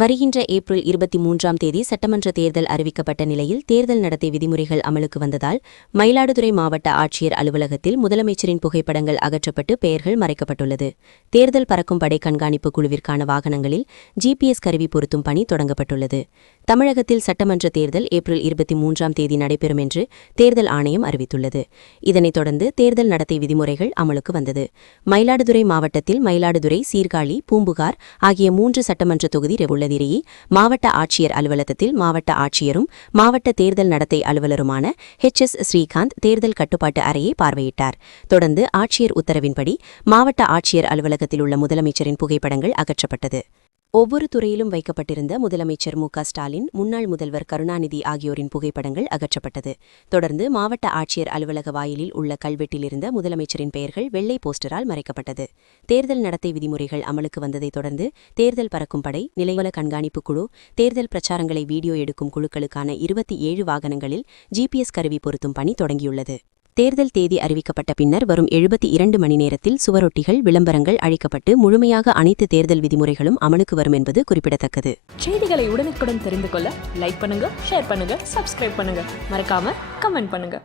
வருகின்ற ஏப்ரல் 23ஆம் தேதி சட்டமன்ற தேர்தல் அறிவிக்கப்பட்ட நிலையில் தேர்தல் நடத்தை விதிமுறைகள் அமலுக்கு வந்ததால் மயிலாடுதுறை மாவட்ட ஆட்சியர் அலுவலகத்தில் முதலமைச்சரின் புகைப்படங்கள் அகற்றப்பட்டு பெயர்கள் மறைக்கப்பட்டுள்ளது. தேர்தல் பறக்கும் படை கண்காணிப்பு குழுவிற்கான வாகனங்களில் ஜிபிஎஸ் கருவி பொருத்தும் பணி தொடங்கப்பட்டுள்ளது. தமிழகத்தில் சட்டமன்ற தேர்தல் ஏப்ரல் 23ஆம் தேதி நடைபெறும் என்று தேர்தல் ஆணையம் அறிவித்துள்ளது. இதனைத் தொடர்ந்து தேர்தல் நடத்தை விதிமுறைகள் அமலுக்கு வந்தது. மயிலாடுதுறை மாவட்டத்தில் மயிலாடுதுறை, சீர்காழி, பூம்புகார் ஆகிய 3 சட்டமன்ற தொகுதி உள்ளதிலேயே மாவட்ட ஆட்சியர் அலுவலகத்தில் மாவட்ட ஆட்சியரும் மாவட்ட தேர்தல் நடத்தை அலுவலருமான எஸ் ஸ்ரீகாந்த் தேர்தல் கட்டுப்பாட்டு அறையை பார்வையிட்டார். தொடர்ந்து ஆட்சியர் உத்தரவின்படி மாவட்ட ஆட்சியர் அலுவலகத்தில் உள்ள முதலமைச்சரின் புகைப்படங்கள் அகற்றப்பட்டது. ஒவ்வொரு துறையிலும் வைக்கப்பட்டிருந்த முதலமைச்சர் மு.க.ஸ்டாலின், முன்னாள் முதல்வர் கருணாநிதி ஆகியோரின் புகைப்படங்கள் அகற்றப்பட்டது. தொடர்ந்து மாவட்ட ஆட்சியர் அலுவலக வாயிலில் உள்ள கல்வெட்டிலிருந்த முதலமைச்சரின் பெயர்கள் வெள்ளை போஸ்டரால் மறைக்கப்பட்டது. தேர்தல் நடத்தை விதிமுறைகள் அமலுக்கு வந்ததைத் தொடர்ந்து தேர்தல் பறக்கும் படை, நிலைவல கண்காணிப்பு குழு, தேர்தல் பிரச்சாரங்களை வீடியோ எடுக்கும் குழுக்களுக்கான 27 வாகனங்களில் ஜிபிஎஸ் கருவி பொருத்தும் பணி தொடங்கியுள்ளது. தேர்தல் தேதி அறிவிக்கப்பட்ட பின்னர் வரும் 72 மணி நேரத்தில் சுவரொட்டிகள், விளம்பரங்கள் அழிக்கப்பட்டு முழுமையாக அனைத்து தேர்தல் விதிமுறைகளும் அமலுக்கு வரும் என்பது குறிப்பிடத்தக்கது. செய்திகளை உடனுக்குடன் தெரிந்து கொள்ள லைக் பண்ணுங்க, ஷேர் பண்ணுங்க, சப்ஸ்கிரைப் பண்ணுங்க, மறக்காம கமெண்ட் பண்ணுங்க.